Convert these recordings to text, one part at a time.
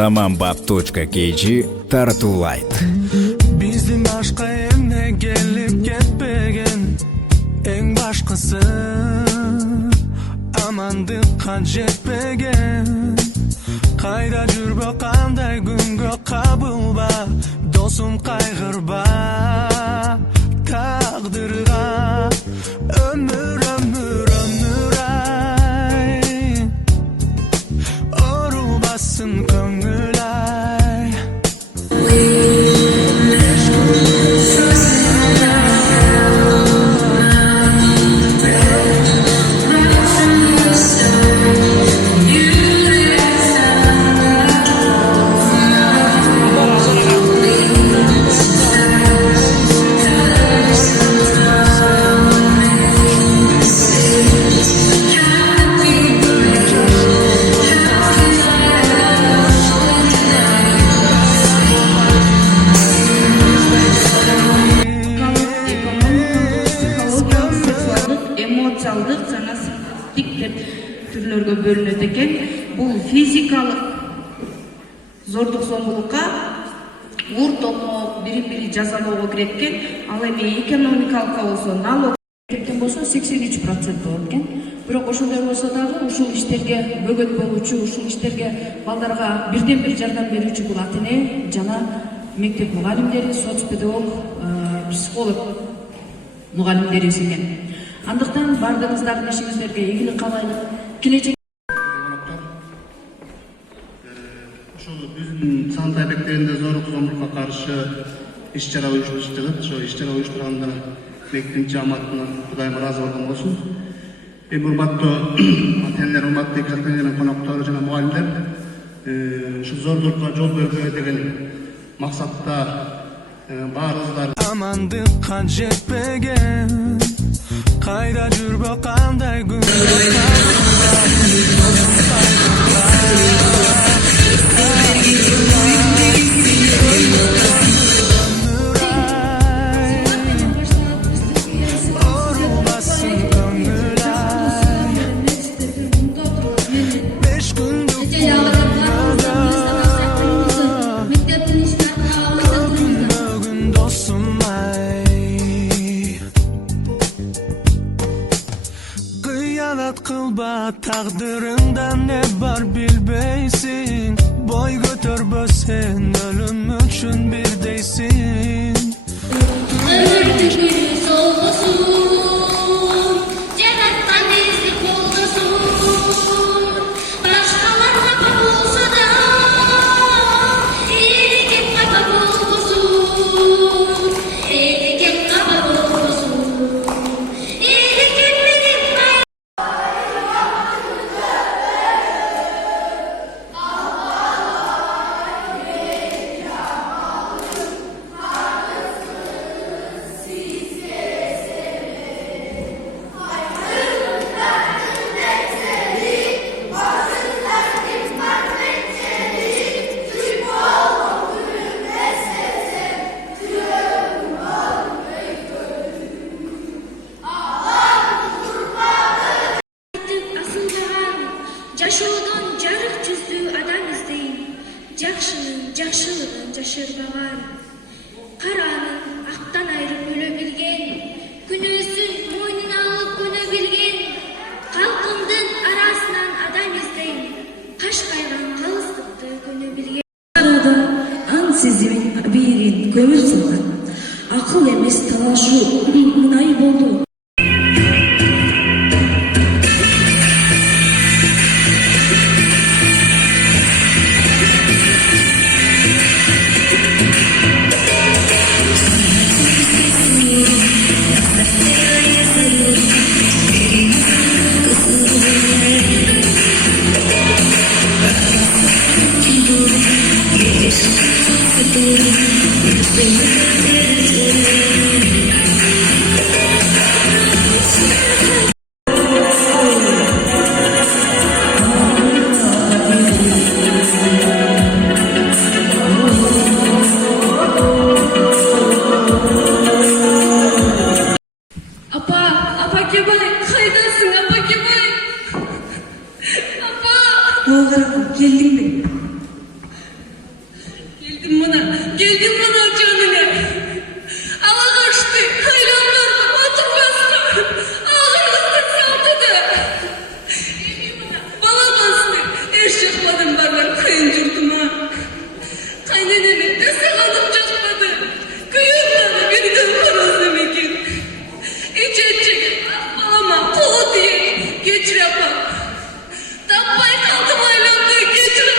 Zamanbap.kg тартуулайт. Биздин башка эмне келип кетпеген, эң башкысы амандыкка жетпеген. Кайда жүрбө, кандай күнгө кабылба, досум кайгырба тагдырга. Өмүр ай, орубасын көңүл ай. Жана синтетик деп түрлөргө бөлүнөт экен. Бул физикалык зордук зомбулукка ур токмок бири жазалоого кирет экен. Ал эми экономикалыкка болсо налог кеткен болсо 83% болот экен. Бирок ошондой болсо дагы ушул иштерге бөгөт болуучу, ушул иштерге балдарга бирден бир жардам берүүчү бул ата-эне жана мектеп мугалимдери, соц педагог, психолог мугалимдери экен. Андыктан бардыгыңыздардын ишиңиздерге ийгилик каалайлы. Келечек ошол биздин Саантай мектебинде зордук зомбулукка каршы иш-чара уюштурулат. Ошо иш-чара уюштурганда мектептин жамаатына Кудайым ыраазы болгон болсун. Урматтуу ата-энелер, урматтуу эки жактан келген коноктор жана мугалимдер, ушу зордукка жол бербөө деген максатта баарыңыздар Амандыкка жетпеген, кайда жүрбө, кандай күнгө кылба, тагдырыңда не бар билбейсиң. Бой көтөрбө сен, өлүм үчүн бирдейсиң. Жашоодон жарык жүздүү адам издейм, жакшынын жакшылыгын жашырбаган, каранын актан айырып бөлө билген, күнөөсүн мойнуна алып көнө билген, калкымдын арасынан адам издейм, кашкайган калыстыкты көнө билген. Арада ан сезимин бирин көмүр салган, акыл эмес талашуу ыңай болду. Келдің бе? мына келдим мына жаныңа. Ала кашты, айламдар, отурбасты, агырдыкты салтыды. Бала басты, эш жакпадым барбар кыйын журтума. Кайненеме эсеганым жакпады, күйөктаны бирден короздум экен. Ичечек, балама колу тиек, кечире апам. Таппай калдым айламды, кечире.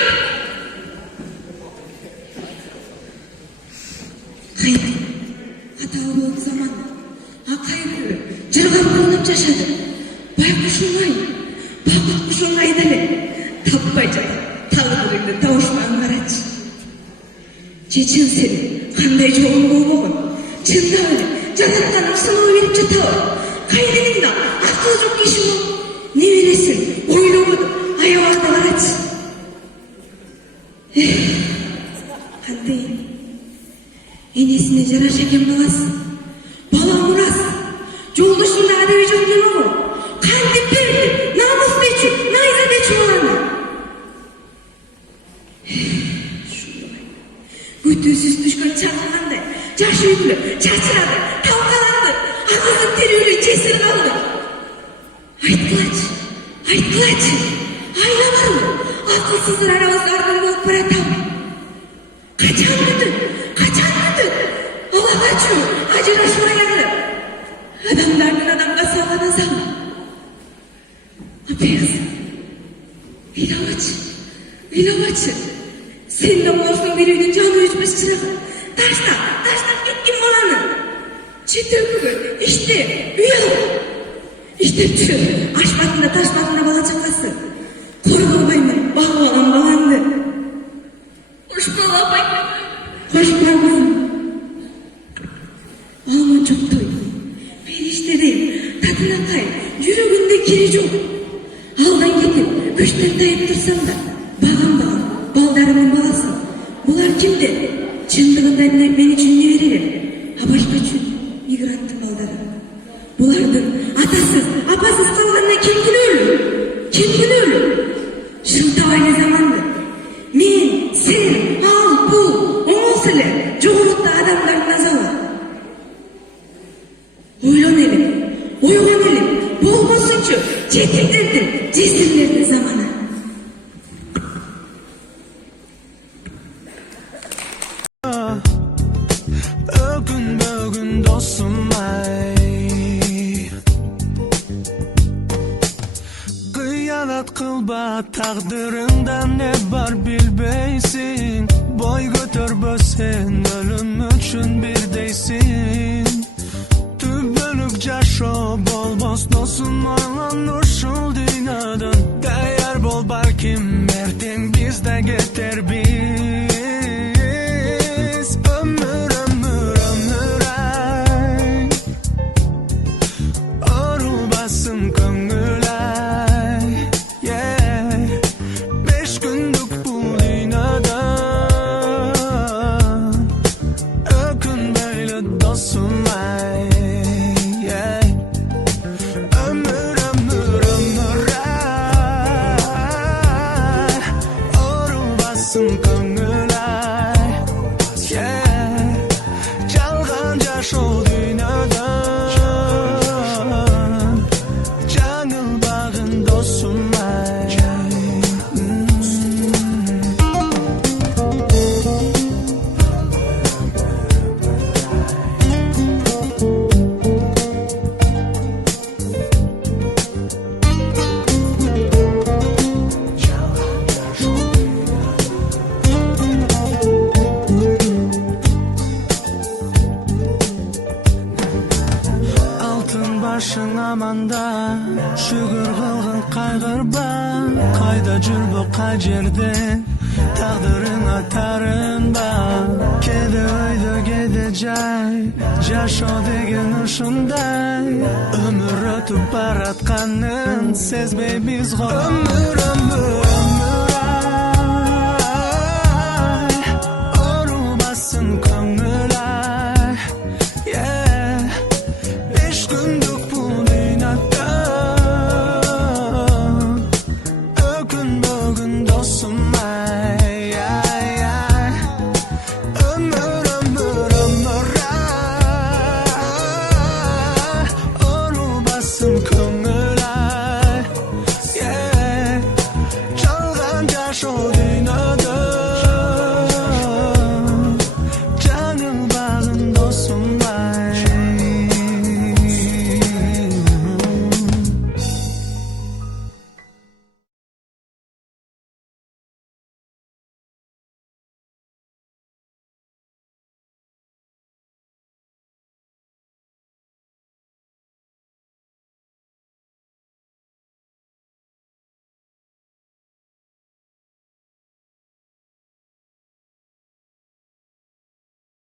Кайын, аталы болуп заман, акайын жыргап кылынып жашады. Байкуш оңай, бакыт оңай деле. Таппай жатып, талгырыңды табышмаган карачы. Чечен сен кандай жолун болбогон? Чындап эле жаратканым сыноо берип жатабы? Кайныңда акыл жок киши болуп, не бересиң? Ойлободум, аябакта карачы. Кантейин? Энесине жараша экен баласы. Бала мурас. Жолдошунда адеби жок демогу. Кантип берди? Намыс дечи, найза дечи баланы. Өтөсүз түшкөн чагылгандай, жаш үйүлү, чачырады, талкаланды, агызы терүүлү жесир калды. Айткылачы, айламармы? Акылсыздар арабыз ардын болуп баратабы? Качан бүтүн? Ала качуу, ажырашуу аягы. Адамдардын адамга салган азабы. Апайыз, ыйлабачы. Сен да болсоң бирөөнүн жаны өчпөс чырагы. Таштап кеткен баланы. Чет өлкөгө, иште, үй ал. Иштепчү, ашпатында ташпатында бала чакасы. Коргобоймун, багып алган балаңды. Кош бала апай. Кош балам. Алман жоктой. Мен иштедим. Татынакай, жүрөгүндө кири жок. Алдан кетип, көчтөн тайып турсам да, багам балдарымдын баласы. Булар кимдер? Чындыгында мен үчүн не берер? А башка үчүн мигранттын балдары. Булардын атасыз, апасыз калганына ким күнөөлүү? Шынтабай эле заманды. Мен, сен, ал, бул, оңолсо эле жогоруда адамдардын азабы. Ойлон эле, ойгон эле, болбосунчу жетиңдердин, жесирлердин заманы. Ögün dostum ay. Kıyanat kılba taqdırında ne var bilbeysin. Boy götürбөсен ölüm üçün birdeysin. Tübölük jaşo bolbos dostun oylan uşul dünyadan. Değer bol balkim erteң bizde geter biz. Ömür ay. Arulbasın köngül ay. Beş gündük bu dünyadan. Ökün böyle dostum ay. Ömür ay. Arulbasın köngül ay. Çalgan jaşo dünyadan. Жаңылбагын досум ай. Алтын башың аманда, шүгүр кылгын кайгырба. Кайда жүрбө, кай жерде, тагдырыңа тарынба. Кеде өйдө, кеде жай, жашоо деген ушундай. Өмүр өтүп баратканын сезбейбиз го. Өмүр